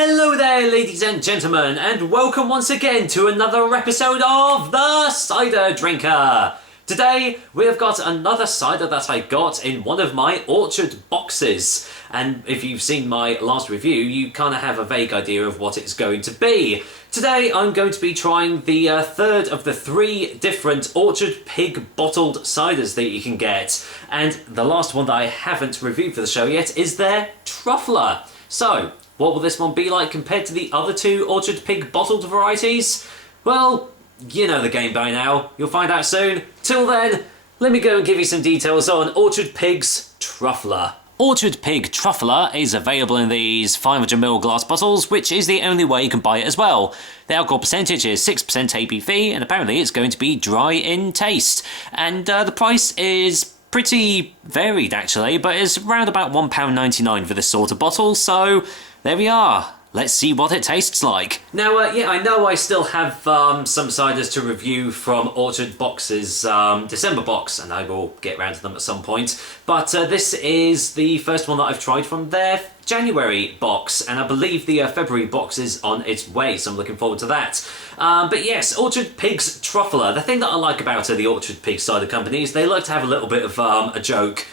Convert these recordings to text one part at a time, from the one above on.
Hello there, ladies and gentlemen, and welcome once again to another episode of The Cider Drinker. Today, we have got another cider that I got in one of my Orchard boxes. And if you've seen my last review, you kind of have a vague idea of what it's going to be. Today, I'm going to be trying the third of the 3 different Orchard Pig bottled ciders that you can get. And the last one that I haven't reviewed for the show yet is their Truffler. So, what will this one be like compared to the other 2 Orchard Pig bottled varieties? Well, you know the game by now. You'll find out soon. Till then, let me go and give you some details on Orchard Pig's Truffler. Orchard Pig Truffler is available in these 500ml glass bottles, which is the only way you can buy it as well. The alcohol percentage is 6% ABV, and apparently it's going to be dry in taste. And the price is pretty varied actually, but it's around about £1.99 for this sort of bottle, so there we are. Let's see what it tastes like. Now, yeah, I know I still have some ciders to review from Orchard Box's December box, and I will get around to them at some point. But this is the first one that I've tried from their January box, and I believe the February box is on its way, so I'm looking forward to that. But yes, Orchard Pig's Truffler. The thing that I like about the Orchard Pig Cider Company is they like to have a little bit of a joke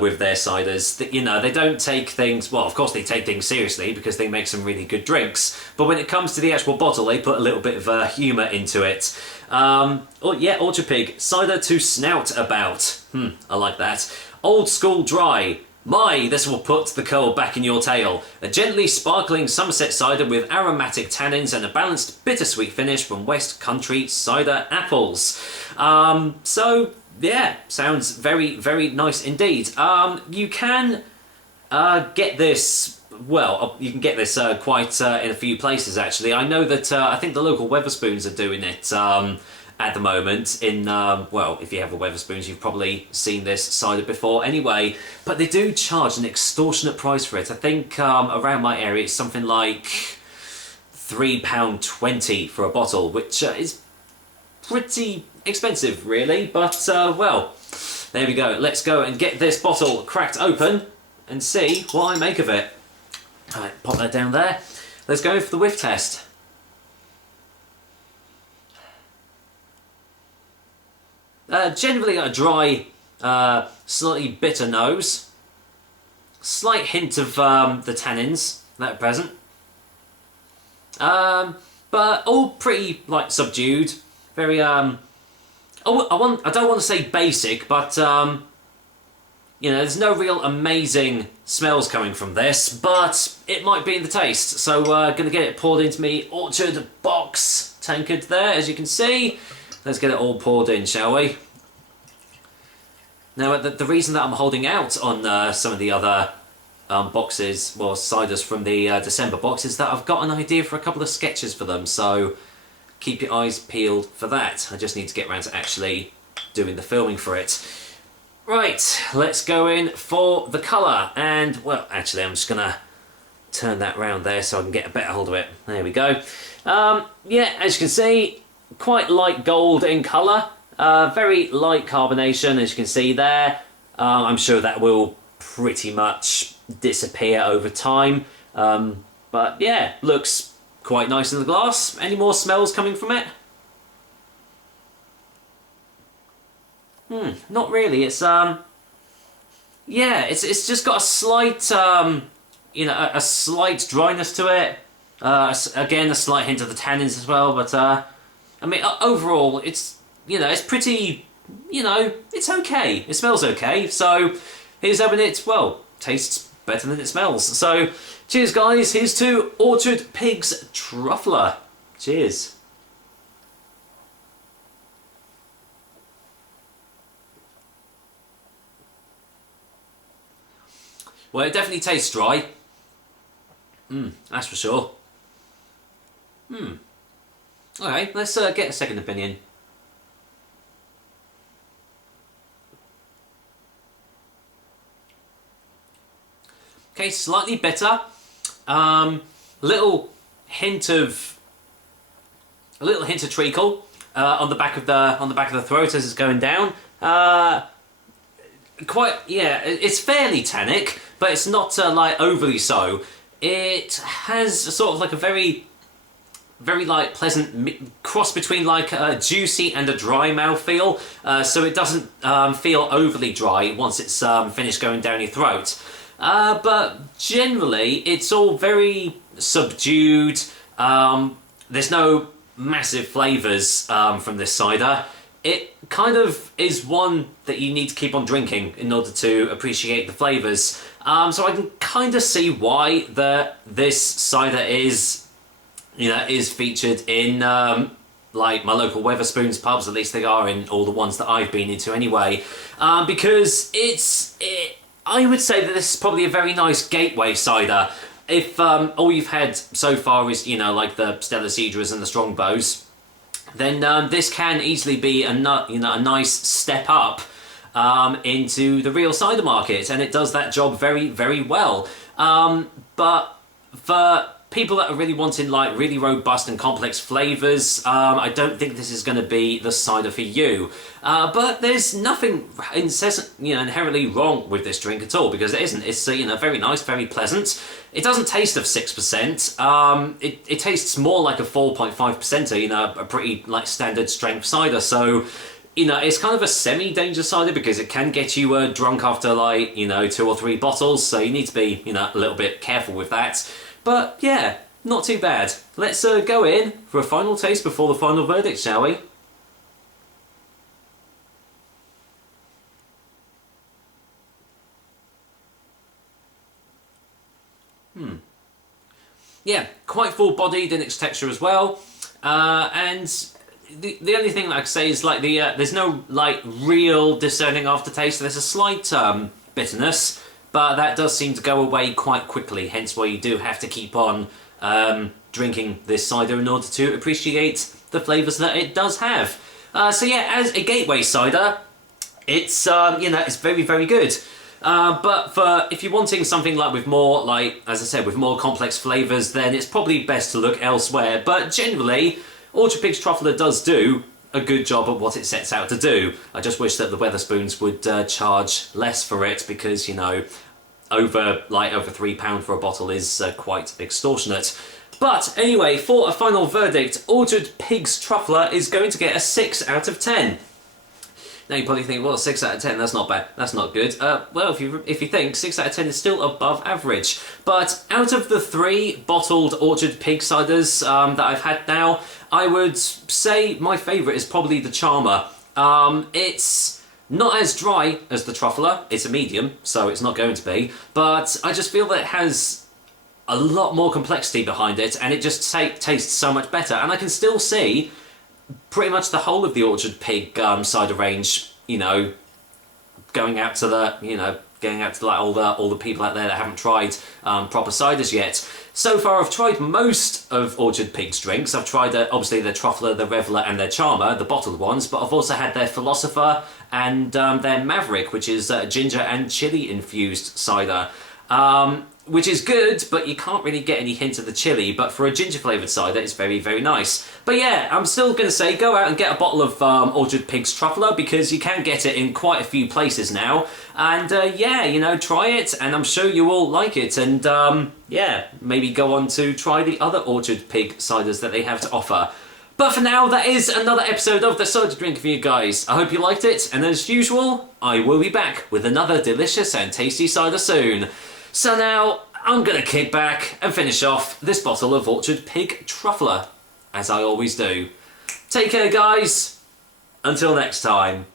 with their ciders. You know, they don't take things, well, of course they take things seriously because they make some really good drinks, but when it comes to the actual bottle, they put a little bit of humour into it. Oh yeah, Orchard Pig, cider to snout about. I like that. Old school dry. My, this will put the curl back in your tail. A gently sparkling Somerset cider with aromatic tannins and a balanced bittersweet finish from West Country cider apples. So, yeah, sounds very, very nice indeed. You can get this, well, you can get this quite in a few places actually. I know that I think the local Wetherspoons are doing it at the moment in, well, if you have a Wetherspoons, you've probably seen this cider before anyway, but they do charge an extortionate price for it. I think around my area it's something like £3.20 for a bottle, which is pretty expensive really, but well, there we go. Let's go and get this bottle cracked open and see what I make of it. Alright, pop that down there. Let's go for the whiff test. Generally a dry, slightly bitter nose. Slight hint of the tannins that are present. But all pretty like subdued. Very I don't want to say basic, but you know, there's no real amazing smells coming from this, but it might be in the taste. So gonna get it poured into me Orchard box tankard there, as you can see. Let's get it all poured in, shall we? Now, the reason that I'm holding out on some of the other boxes, well, ciders from the December box, is that I've got an idea for a couple of sketches for them, so keep your eyes peeled for that. I just need to get around to actually doing the filming for it. Right, let's go in for the colour, and, well, actually, I'm just going to turn that round there so I can get a better hold of it. There we go. Yeah, as you can see, quite light gold in colour, very light carbonation as you can see there. I'm sure that will pretty much disappear over time, but yeah, looks quite nice in the glass. Any more smells coming from it? Not really. It's yeah, it's just got a slight you know, a slight dryness to it. Again, a slight hint of the tannins as well, but I mean, overall, it's, you know, it's pretty, you know, it's okay. It smells okay. So here's hoping it, well, tastes better than it smells. So cheers, guys. Here's to Orchard Pig's Truffler. Cheers. Well, it definitely tastes dry. That's for sure. Okay, let's get a second opinion. Okay, slightly bitter. Little hint of treacle on the back of the throat as it's going down. Quite, yeah, it's fairly tannic, but it's not like overly so. it has sort of like a very like pleasant cross between like a juicy and a dry mouthfeel, so it doesn't feel overly dry once it's finished going down your throat. But generally, it's all very subdued. There's no massive flavours from this cider. It kind of is one that you need to keep on drinking in order to appreciate the flavours. So I can kind of see why this cider is, is featured in like my local Wetherspoons pubs. At least they are in all the ones that I've been into anyway. Because I would say that this is probably a very nice gateway cider. If all you've had so far is, like the Stella Cidras and the Strongbows, then this can easily be a nice step up into the real cider market, and it does that job very, very well. But for people that are really wanting like really robust and complex flavours, I don't think this is going to be the cider for you. But there's nothing inherently wrong with this drink at all, because it isn't. It's very nice, very pleasant. It doesn't taste of 6%. It tastes more like a 4.5%, a pretty like standard strength cider. So it's kind of a semi-danger cider because it can get you drunk after like 2 or 3 bottles. So you need to be a little bit careful with that. But yeah, not too bad. Let's go in for a final taste before the final verdict, shall we? Yeah, quite full-bodied in its texture as well. And the only thing that I could say is like there's no like real discerning aftertaste. There's a slight bitterness, but that does seem to go away quite quickly, hence why you do have to keep on drinking this cider in order to appreciate the flavours that it does have. So yeah, as a gateway cider, it's it's very, very good. But if you're wanting something like with more, like as I said, with more complex flavours, then it's probably best to look elsewhere. But generally, Orchard Pig Truffler does do a good job at what it sets out to do. I just wish that the Wetherspoons would charge less for it, because over £3 for a bottle is quite extortionate. But anyway, for a final verdict, Orchard Pig's Truffler is going to get a 6 out of 10. Now you probably think, well, 6 out of 10, that's not bad, that's not good. Well, if you think, 6 out of 10 is still above average. But out of the 3 bottled Orchard Pig ciders that I've had now, I would say my favourite is probably the Charmer. It's not as dry as the Truffler, it's a medium, so it's not going to be, but I just feel that it has a lot more complexity behind it, and it just tastes so much better. And I can still see pretty much the whole of the Orchard Pig cider range, going out to like all the people out there that haven't tried proper ciders yet. So far, I've tried most of Orchard Pig's drinks. I've tried obviously their Truffler, their Reveller, and their Charmer, the bottled ones. But I've also had their Philosopher and their Maverick, which is ginger and chili infused cider. Which is good, but you can't really get any hint of the chili. But for a ginger flavoured cider, it's very, very nice. But yeah, I'm still going to say go out and get a bottle of Orchard Pig's Truffler, because you can get it in quite a few places now. And yeah, try it, and I'm sure you will like it. And yeah, maybe go on to try the other Orchard Pig ciders that they have to offer. But for now, that is another episode of The Cider Drink for you guys. I hope you liked it, and as usual, I will be back with another delicious and tasty cider soon. So now, I'm going to kick back and finish off this bottle of Orchard Pig Truffler, as I always do. Take care, guys. Until next time.